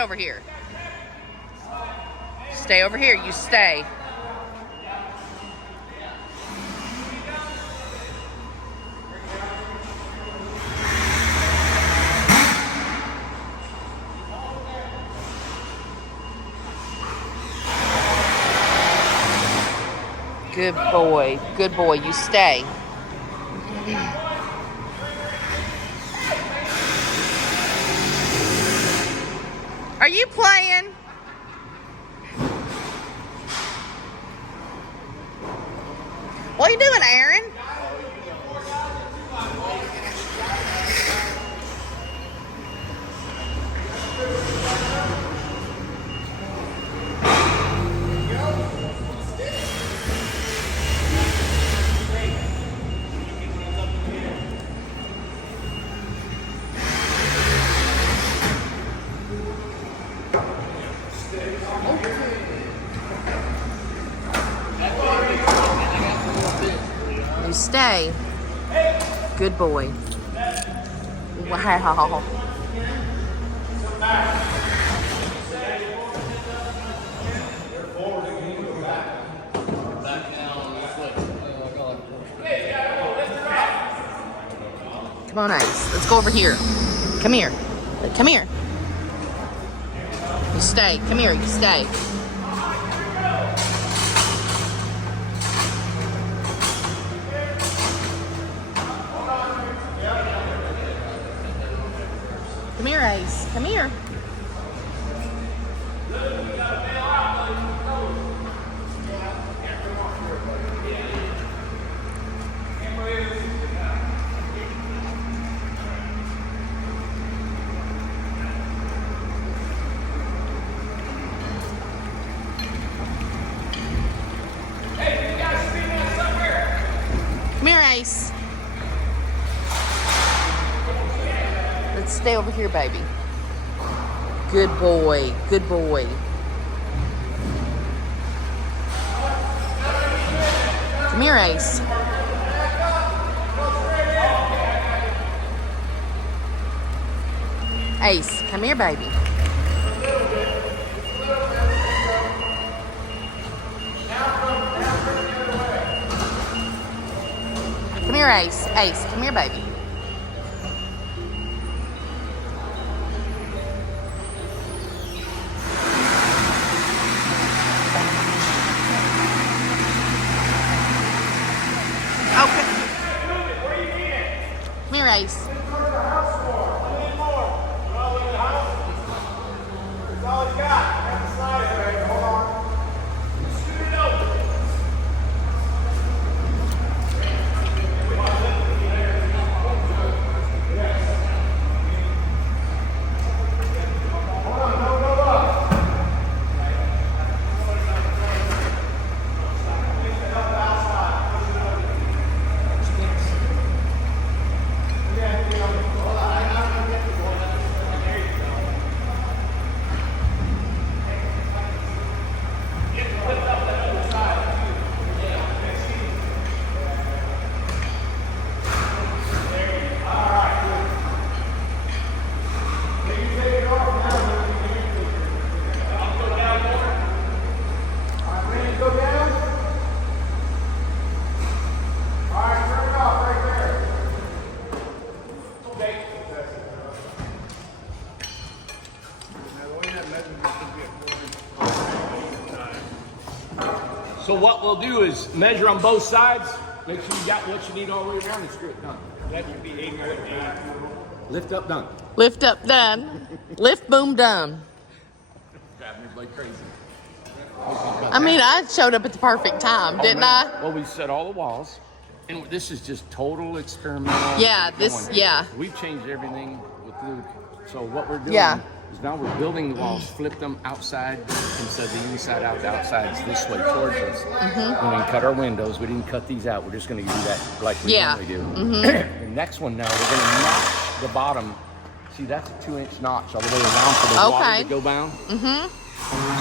over here. Stay over here. You stay. Good boy. Good boy. You stay. Are you playing? What are you doing, Aaron? You stay. Good boy. Wow. Come on, Ace. Let's go over here. Come here. Come here. You stay. Come here. You stay. Come here, Ace. Come here. Come here, Ace. Let's stay over here, baby. Good boy. Good boy. Come here, Ace. Ace, come here, baby. Come here, Ace. Ace, come here, baby. Okay. Come here, Ace. So what we'll do is measure on both sides, make sure you got what you need all the way around and screw it done. That should be 8 Lift up, done. Lift up, done. Lift, boom, done. Driving everybody crazy. I mean, I showed up at the perfect time, didn't I? Well, we set all the walls, and this is just total experimental. Yeah, yeah. We've changed everything with Luke. So what we're doing is now we're building the walls, flip them outside instead of the inside out, the outside's this way towards us. And we can cut our windows. We didn't cut these out. We're just going to do that like we normally do. The next one now, we're going to notch the bottom. See, that's a 2-inch notch all the way around for the water to go down.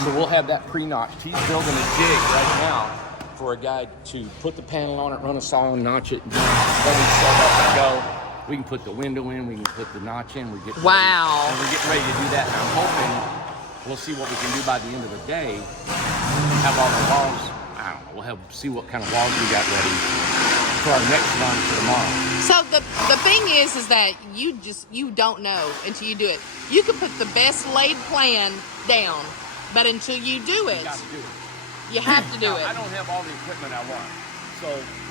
So we'll have that pre-notched. He's building a jig right now for a guy to put the panel on it, run a saw and notch it, and then we set up and go. We can put the window in, we can put the notch in. We get ready, and we're getting ready to do that. And I'm hoping we'll see what we can do by the end of the day. Have all the walls, I don't know, see what kind of walls we got ready for our next run for tomorrow. So the thing is that you don't know until you do it. You can put the best laid plan down, but until you do it, You got to do it. you have to do Now, it. I don't have all the equipment I want. So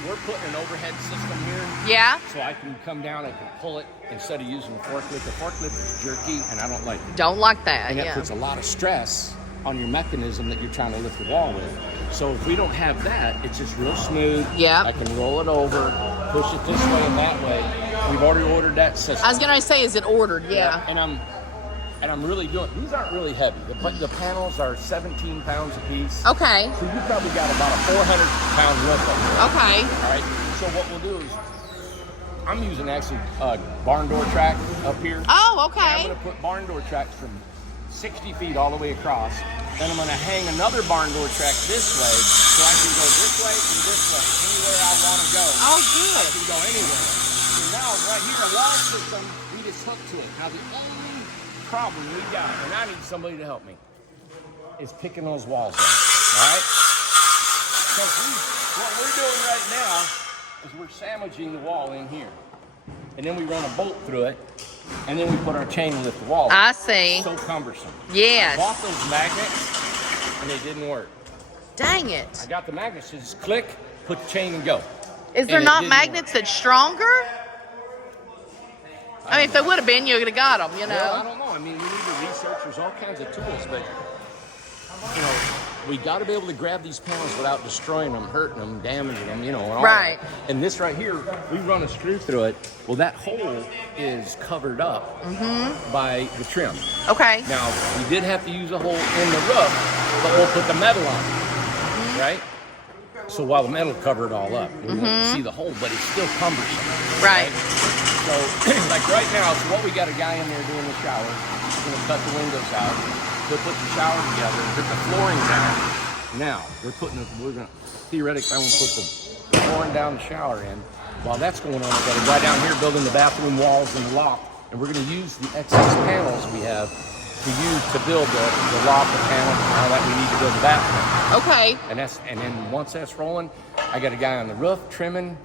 we're putting an overhead system here. Yeah? So I can come down, I can pull it instead of using the forklift. The forklift is jerky and I don't like it. Don't like that, And that yeah. puts a lot of stress on your mechanism that you're trying to lift the wall with. So if we don't have that, it's just real smooth. Yeah. I can roll it over, push it this way and that way. We've already ordered that system. I was going to say, is it ordered? Yeah. And I'm really doing, these aren't really heavy. The panels are 17 pounds a piece. Okay. So you probably got about a 400-pound lift up there. Okay. All right. So what we'll do is, I'm using actually barn door track up here. Oh, And okay. I'm going to put barn door tracks from 60 feet all the way across. Then I'm going to hang another barn door track this way, so I can go this way and this way, anywhere I want to go. Oh, I good. can go anywhere. So now, right here, the wall system, we just hook to it. Now, the only problem we got, and I need somebody to help me, is picking those walls up. All right? Because what we're doing right now is we're sandwiching the wall in here. And then we run a bolt through it, and then we put our chain to lift the wall. I see. So cumbersome. Yes. I bought those magnets, and they didn't work. Dang I it. got the magnets, just click, put the chain and go. Is there And it not didn't magnets work. that's stronger? I mean, if they would have been, you would have got them, you know. Well, I don't know. I mean, we need to research. There's all kinds of tools, but you know, we got to be able to grab these panels without destroying them, hurting them, damaging them, you know. And all Right. that. And this right here, we run a screw through it. Well, that hole is covered up by the trim. Okay. Now, we did have to use a hole in the roof, but we'll put the metal on it, right? So while the metal covered it all up, we won't see the hole, but it's still cumbersome. Right. So, like right now, so what we got a guy in there doing the shower. He's gonna cut the windows out. He'll put the shower together, put the flooring down. Now, we're gonna theoretically, I'm gonna put the flooring down the shower in. While that's going on, we got a guy down here building the bathroom walls and the loft, and we're gonna use the excess panels we have to use to build the loft, the panels, and all that we need to build the bathroom. Okay. And then once that's rolling, I got a guy on the roof trimming.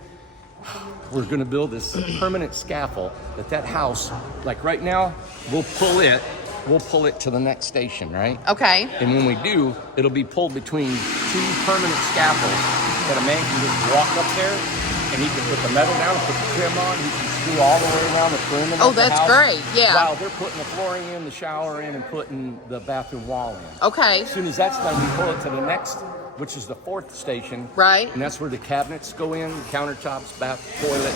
We're gonna build this permanent scaffold that house, like right now, we'll pull it to the next station, right? Okay. And when we do, it'll be pulled between two permanent scaffolds that a man can just walk up there and he can put the metal down, put the trim on, he can screw all the way around the perimeter Oh, of the that's house great, yeah. While they're putting the flooring in, the shower in, and putting the bathroom wall in. Okay. As soon as that's done, we pull it to the next, which is the fourth station. Right. And that's where the cabinets go in, countertops, bath, toilet,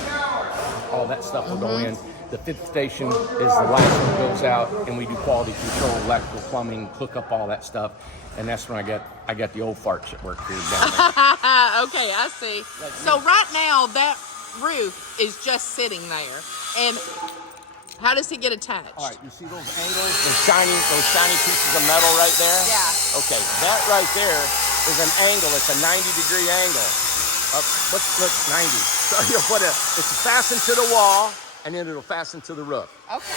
all that stuff will go in. The fifth station is the last one that goes out, and we do quality control, electrical, plumbing, hook up all that stuff. And that's when I got the old farts at work here down there. Okay, I see. So right now, that roof is just sitting there. And how does it get attached? All right, you see those angles, those shiny pieces of metal right there? Yeah. Okay, that right there is an angle. It's a 90-degree angle. Let's 90. So you'll it's fastened to the wall, and then it'll fasten to the roof. Okay.